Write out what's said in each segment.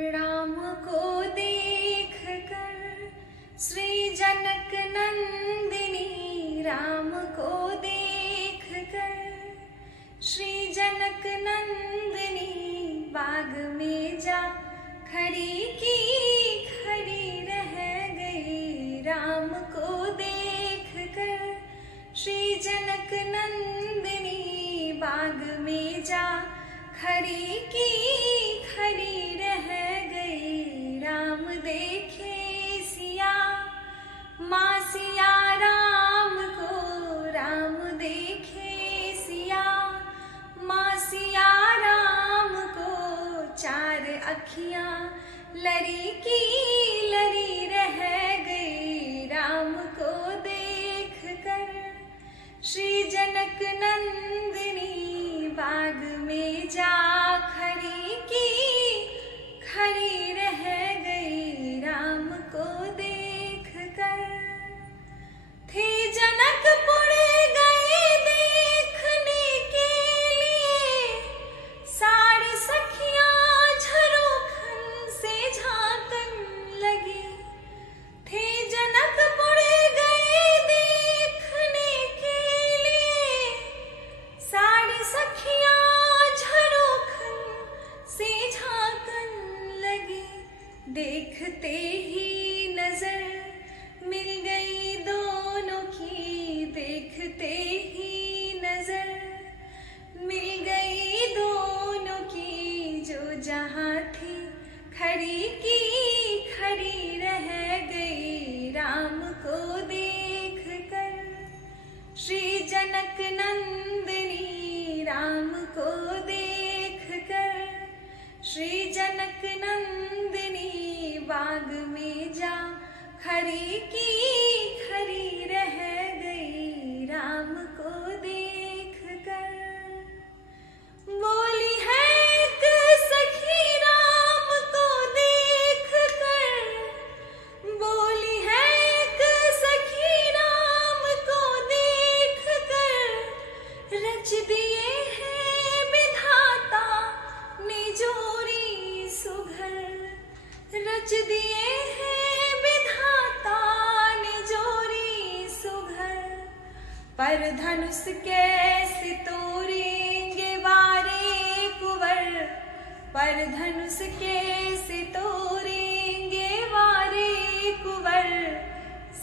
राम को देख कर श्री जनक नंदिनी, राम को देख कर श्री जनक नंदिनी, बाग में जा खड़ी की खड़ी रह गई। राम को देख कर श्री जनक नंदिनी, बाग में जा खड़ी की खड़ी रह गई। राम देखे सिया माँ सिया राम को, राम देखे सिया माँ सिया राम को, चार अखियाँ लरी की लरी रह गई। राम को देख कर श्री जनक नंदिनी, बाग में जा खड़ी की खड़ी रह गई। राम को देख कर थे जनकपुर गए देखने के लिए, सारी सखियां झरोखन से झांकन लगी। थे जनकपुर गए देखने के लिए, सारी सखियां झरोखन से झांकन लगी। देखते ही नजर मिल गई दोनों की, देखते ही नजर मिल गई दोनों की, जो जहाँ थी खड़ी की खड़ी रह गई। राम को देख कर श्री जनक नंदिनी, राम को देख कर श्री जनक नंदिनी, बाग में जा खड़ी की खड़ी रह गई। राम को देख कर बोली है एक सखी राम को देख कर, बोली है एक सखी राम को देख कर, रच दिए हैं विधाता ने जोड़ी सुघर, रच दिए हैं विधाता ने जोड़ी सुघर। पर धनुष कैसे तोड़ेंगे वारे कुंवर, पर धनुष कैसे तोड़ेंगे वारे कुंवर,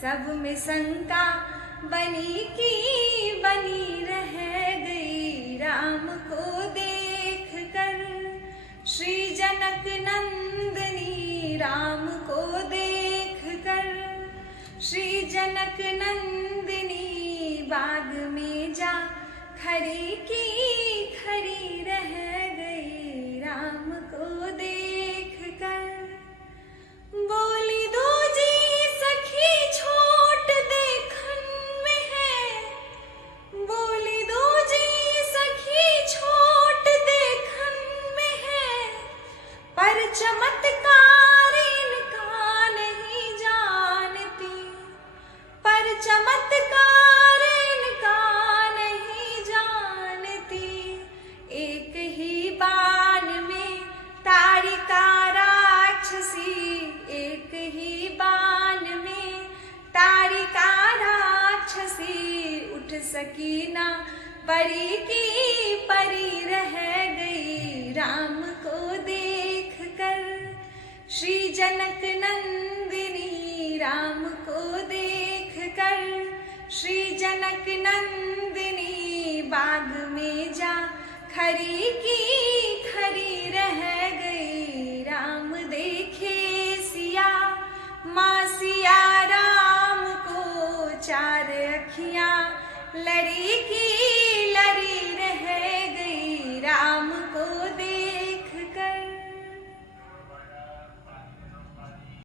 सब में शंका बनी की बनी रह गई। राम को देख कर श्री जनक नंदिनी, राम को देख कर श्री जनक नंदिनी, बाग में जा खड़ी की खड़ी रह गई। राम को देख कर बोली दूजी सखी छोट देखन में है, बोली दूजी सखी छोट देखन में है, पर चमत्कार इनका नहीं जानती, पर चमत्कार इनका नहीं जानती। एक ही बाण में तारिका राक्षसी, एक ही बाण में तारिका राक्षसी, उठ सकी ना परी की परी रह गई। राम को देख कर श्री जनक नंदिनी, राम को देख कर श्री जनक नंदिनी, बाग में जा खड़ी की खड़ी रह गई। राम देव